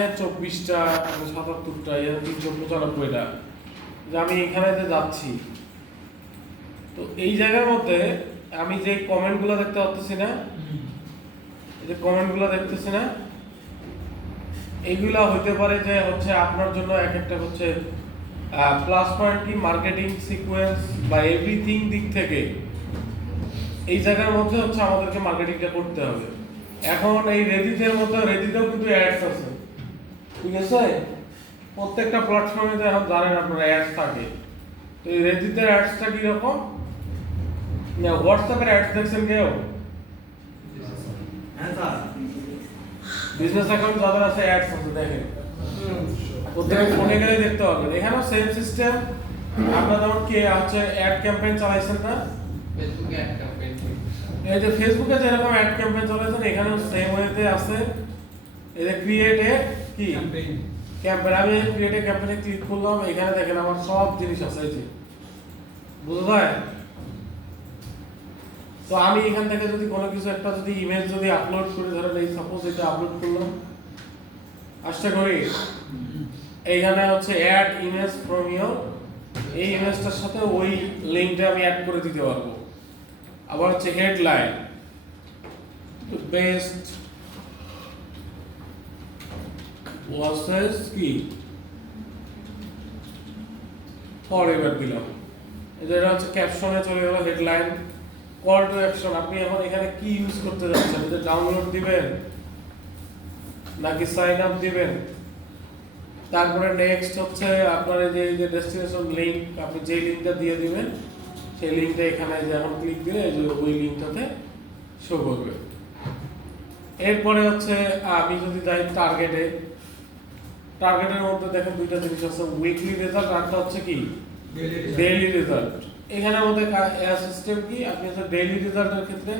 24টা 77টা 395টা যে আমি এখানে যে যাচ্ছি, তো এই জায়গার মধ্যে আমি যে কমেন্টগুলো দেখতে পাচ্ছি না, এই যে কমেন্টগুলো দেখতেছি না, এইগুলা হইতে পারে যে হচ্ছে আপনার জন্য এক একটা হচ্ছে প্লাস পয়েন্ট কি মার্কেটিং সিকোয়েন্স বা এভরিথিং দিক থেকে এই জায়গার মধ্যে হচ্ছে আমাদেরকে মার্কেটিংটা করতে হবে। এখন এই রেডিটের মধ্যে রেডিটেও কিন্তু অ্যাডস আছে, ঠিক আছে? প্রত্যেকটা প্ল্যাটফর্মে তো এখন জানেন আপনারা অ্যাডস থাকে। তো এই রেডিটের অ্যাডসটা কি রকম না, হোয়াটসঅ্যাপের অ্যাডস দেখছেন কেউ? হ্যাঁ স্যার, বিজনেস অ্যাকাউন্ট যাদের আছে অ্যাডস আছে, দেখেন প্রত্যেক ফোনে গেলে দেখতে পাবেন। এখানেও সেম সিস্টেম। আপনারা যেমন কি হচ্ছে অ্যাড ক্যাম্পেইন চালাইছেন না, ফেসবুকে অ্যাড ক্যাম্পেইন এই যে ফেসবুকে যেরকম অ্যাড ক্যাম্পেইন চালাইছেন এখানেও সেম ওয়েতে আছে। এই যে ক্রিয়েট এ কি ক্যাম্পেইন ক্যাম্পেইন, আমি ক্রিয়েট এ ক্যাম্পেইনে ক্লিক করলাম, এখানে দেখেন আমার সব জিনিস আছে, এই যে বুঝা যায়। তো আমি এখান থেকে যদি কোনো কিছু একটা যদি ইমেজ যদি আপলোড করে, ধরেন এই সাপোজ এটা আপলোড করলাম, আশা করি এইখানে হচ্ছে অ্যাড ইমেজ ফ্রম ইওর, এই ইমেজটার সাথে ওই লিংকটা আমি অ্যাড করে দিতে পারবো। আবার হচ্ছে হেডলাইন বেস্ট ওয়াসেস কি ফরএভার দিলাম, এটা হচ্ছে ক্যাপশনে চলে গেল। হেডলাইন, কল টু অ্যাকশন, আপনি এখন এখানে কি ইউজ করতে যাচ্ছেন, যে ডাউনলোড দিবেন নাকি সাইন আপ দিবেন। তারপরে নেক্সট হচ্ছে আপনার এই যে ডেস্টিনেশন লিংক, আপনি যে লিংকটা দিয়ে দিবেন সেই লিংকটা এখানে যে এখন ক্লিক দিলে এই যে ওই লিংকটাতে শো করবে। এরপরে হচ্ছে আমি যদি যাই টার্গেটে, টার্গেটের মধ্যে দেখেন দুইটা জিনিস আছে, উইকলি রেজাল্ট আর একটা হচ্ছে কি ডেইলি রেজাল্ট। এখানের মধ্যে সিস্টেম কি, আপনি হচ্ছে ডেইলি রেজাল্টের ক্ষেত্রে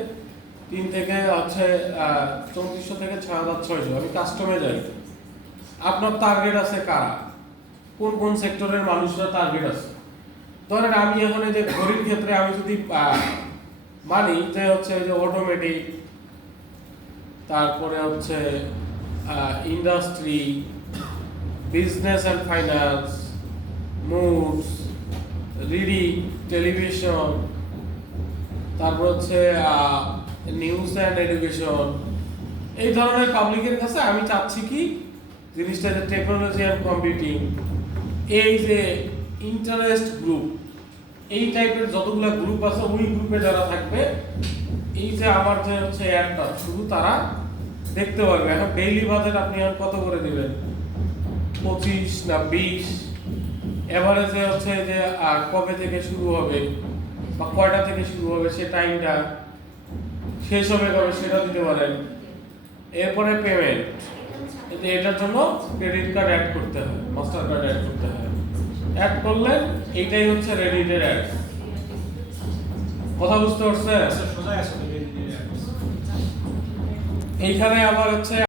3 থেকে হচ্ছে 3400 থেকে 6600। আমি কাস্টমে যাই, আপনার টার্গেট আছে কারা, কোন কোন সেক্টরের মানুষরা টার্গেট আছে। ধরেন আমি এখন এই যে ঘড়ির ক্ষেত্রে আমি যদি মানি যে হচ্ছে যে অটোমেটিক, তারপরে হচ্ছে industry, business and finance, moods, reading, television, তারপর হচ্ছে নিউজ অ্যান্ড এডুকেশন, এই ধরনের পাবলিকের কাছে আমি চাচ্ছি কি জিনিসটা যে টেকনোলজি অ্যান্ড কম্পিউটিং, এই যে ইন্টারেস্ট গ্রুপ, এই টাইপের যতগুলো গ্রুপ আছে ওই গ্রুপে যারা থাকবে, এই যে আমার যে হচ্ছে অ্যাডটা শুধু তারা দেখতে পারবে। এখন ডেইলি বাজেট আপনি এখন কত করে দিবেন, 25 না 20, এভারেজে হচ্ছে যে কবে থেকে শুরু হবে বা কয়টা থেকে শুরু হবে সে টাইমটা, শেষ হবে কবে সেটা দিতে পারেন। এরপরে পেমেন্ট, এটার জন্য ক্রেডিট কার্ড অ্যাড করতে হয়, মাস্টার কার্ড অ্যাড করতে হয়। অ্যাড করলেন, এইটাই হচ্ছে রেডিটের অ্যাড। কথা বুঝতে পারছেন? সোজা আসলে এইখানে আবার হচ্ছে